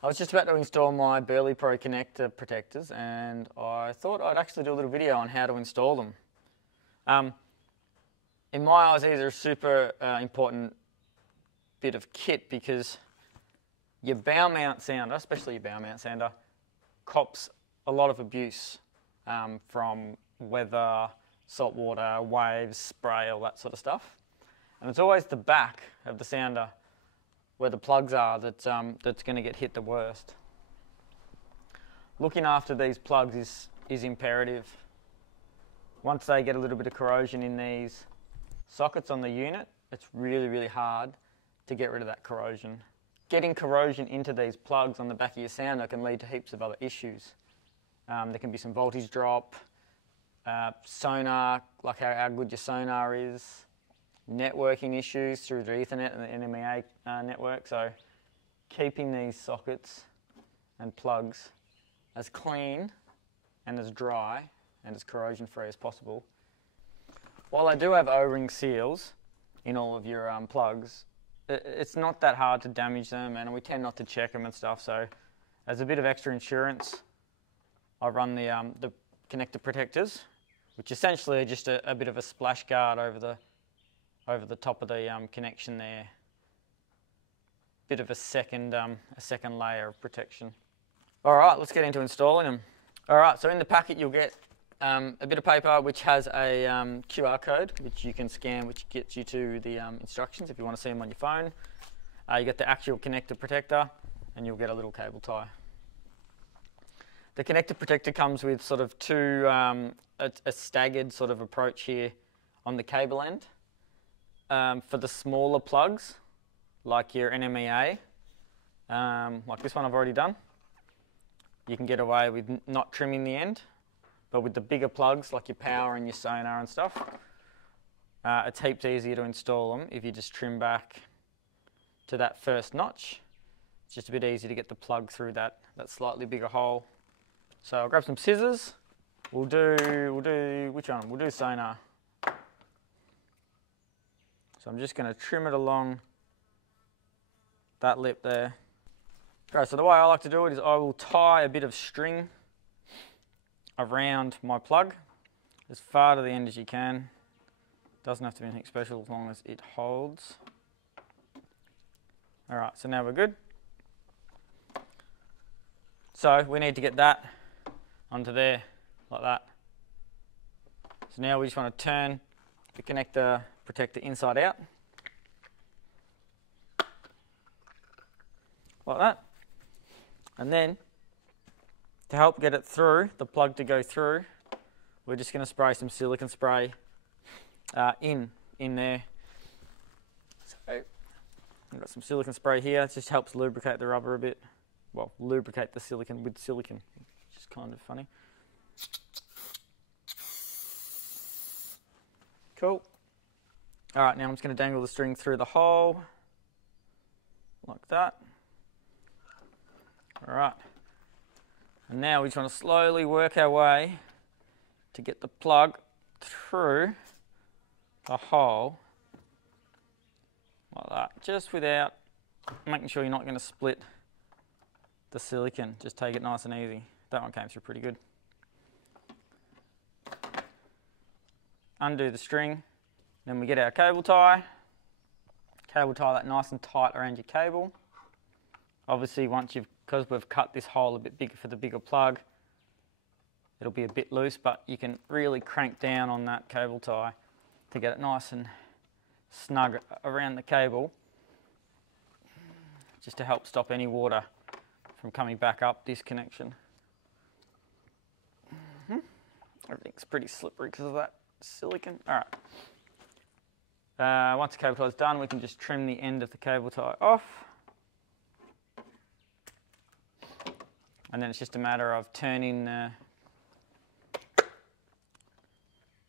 I was just about to install my BerleyPro Connector Protectors, and I thought I'd actually do a little video on how to install them. In my eyes, these are a super important bit of kit because your bow mount sounder, especially your bow mount sounder, cops a lot of abuse from weather, salt water, waves, spray, all that sort of stuff. And it's always the back of the sounder where the plugs are that's going to get hit the worst. Looking after these plugs is imperative. Once they get a little bit of corrosion in these sockets on the unit, it's really, really hard to get rid of that corrosion. Getting corrosion into these plugs on the back of your sounder can lead to heaps of other issues. There can be some voltage drop, sonar, like how good your sonar is, networking issues through the Ethernet and the NMEA network. So keeping these sockets and plugs as clean and as dry and as corrosion free as possible. While I do have O-ring seals in all of your plugs, it's not that hard to damage them, and we tend not to check them and stuff. So as a bit of extra insurance, I run the connector protectors, which essentially are just a bit of a splash guard over the top of the connection there. Bit of a second layer of protection. All right, let's get into installing them. All right, so in the packet you'll get a bit of paper which has a QR code which you can scan, which gets you to the instructions if you want to see them on your phone. You get the actual connector protector, and you'll get a little cable tie. The connector protector comes with sort of a staggered sort of approach here on the cable end. For the smaller plugs, like your NMEA, like this one I've already done, you can get away with not trimming the end. But with the bigger plugs, like your power and your sonar and stuff, it's heaps easier to install them if you just trim back to that first notch. It's just a bit easier to get the plug through that slightly bigger hole. So I'll grab some scissors. We'll do which one? We'll do sonar. So I'm just going to trim it along that lip there. Okay, so the way I like to do it is I will tie a bit of string around my plug as far to the end as you can. Doesn't have to be anything special as long as it holds. Alright, so now we're good. So we need to get that onto there, like that. So now we just want to turn the connector protector inside out, like that. And then, to help get it through, the plug to go through, we're just going to spray some silicone spray in there. So I've got some silicone spray here. It just helps lubricate the rubber a bit. Well, lubricate the silicone with silicone, which is kind of funny. Cool. All right, now I'm just going to dangle the string through the hole, like that. All right. And now we just want to slowly work our way to get the plug through the hole, like that, just without making sure you're not going to split the silicone. Just take it nice and easy. That one came through pretty good. Undo the string, then we get our cable tie. Cable tie that nice and tight around your cable. Obviously, because we've cut this hole a bit bigger for the bigger plug, it'll be a bit loose, but you can really crank down on that cable tie to get it nice and snug around the cable, just to help stop any water from coming back up this connection. Everything's pretty slippery because of that silicone. All right. Once the cable tie is done, we can just trim the end of the cable tie off. And then it's just a matter of turning the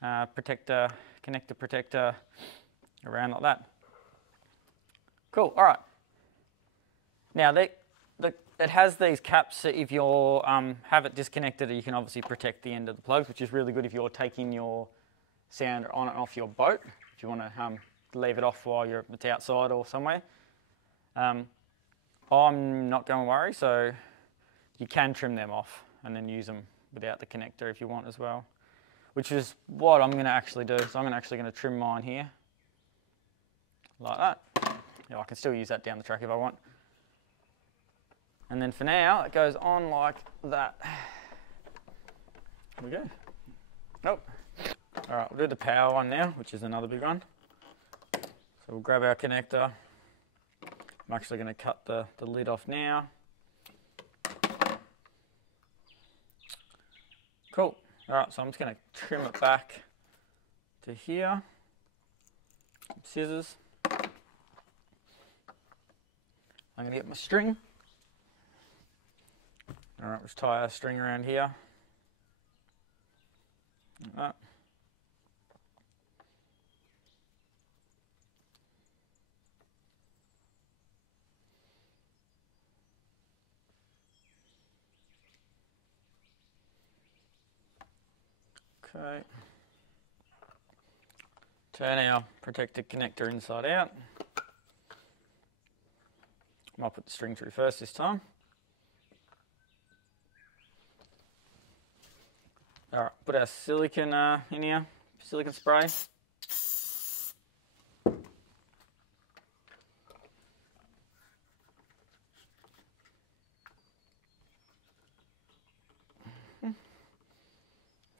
connector protector around like that. Cool, all right. Now, it has these caps, so if you have it disconnected, you can obviously protect the end of the plugs, which is really good if you're taking your sounder on and off your boat, if you want to leave it off while it's outside or somewhere. I'm not going to worry, so you can trim them off and then use them without the connector if you want as well, which is what I'm going to actually do. So I'm actually going to trim mine here like that. Yeah, I can still use that down the track if I want. And then for now, it goes on like that. There we go. Nope. All right, we'll do the power one now, which is another big one. So we'll grab our connector. I'm actually going to cut the lid off now. Cool. All right, so I'm just going to trim it back to here. Scissors. I'm going to get my string. All right, let's tie our string around here. Like that. Okay. Turn our protected connector inside out. I'll put the string through first this time. Alright, put our silicone in here, silicone spray.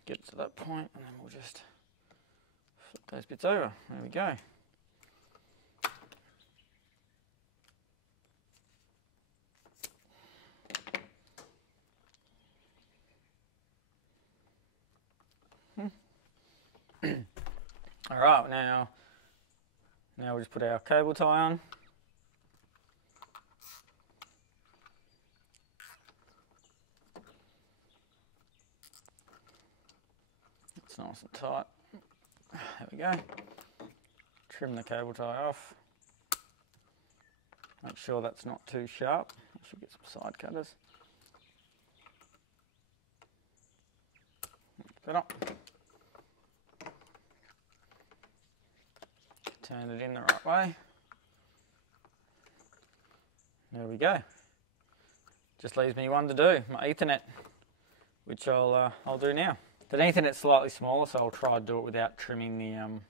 Get to that point and then we'll just flip those bits over. There we go. All right, now we'll just put our cable tie on. It's nice and tight. There we go. Trim the cable tie off. Make sure that's not too sharp. I should get some side cutters. Better. Turn it in the right way. There we go. Just leaves me one to do, my Ethernet, which I'll do now. The Ethernet's slightly smaller, so I'll try to do it without trimming the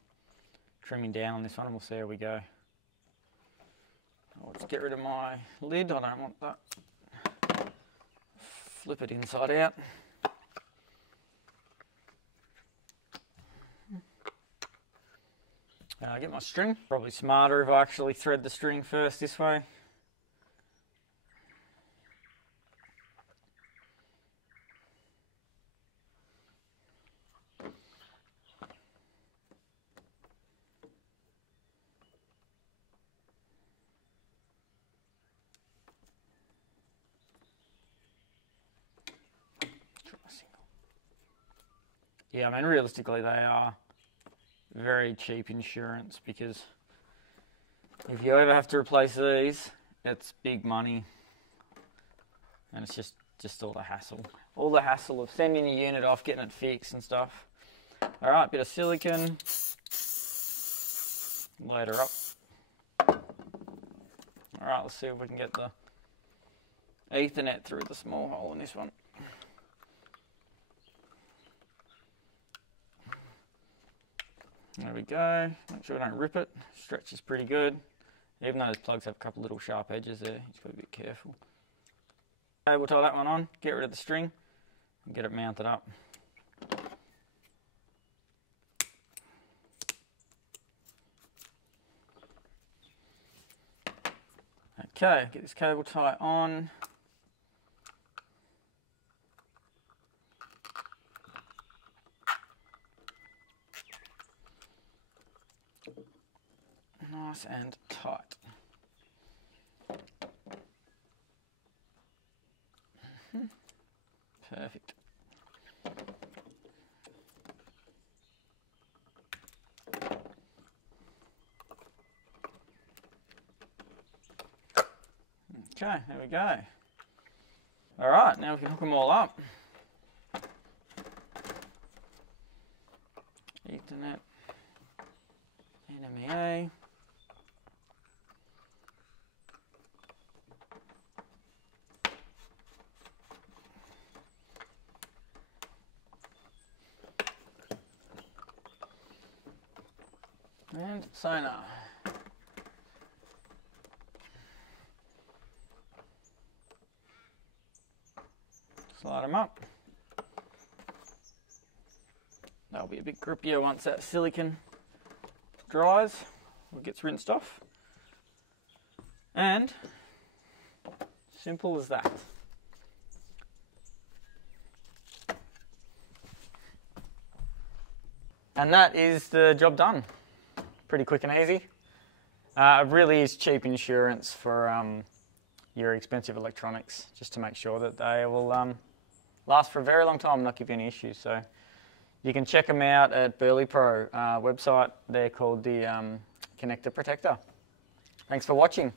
trimming down on this one, and we'll see how we go. I'll just get rid of my lid. I don't want that. Flip it inside out. Get my string. Probably smarter if I actually thread the string first this way. Yeah, I mean, realistically, they are very cheap insurance, because if you ever have to replace these, it's big money, and it's just all the hassle. All the hassle of sending your unit off, getting it fixed and stuff. All right, bit of silicone. Load her up. All right, let's see if we can get the Ethernet through the small hole in this one. There we go. Make sure we don't rip it. Stretch is pretty good. Even though those plugs have a couple little sharp edges there, you just got to be careful. Okay, we'll tie that one on, get rid of the string, and get it mounted up. Okay, get this cable tie on. Nice and tight. Perfect. Okay, there we go. All right, now we can hook them all up. Ethernet, NMEA. Sonar. Slide them up. They'll be a bit grippier once that silicone dries or gets rinsed off. And simple as that. And that is the job done. Pretty quick and easy. It really is cheap insurance for your expensive electronics, just to make sure that they will last for a very long time and not give you any issues. So you can check them out at BerleyPro website. They're called the Connector Protector. Thanks for watching.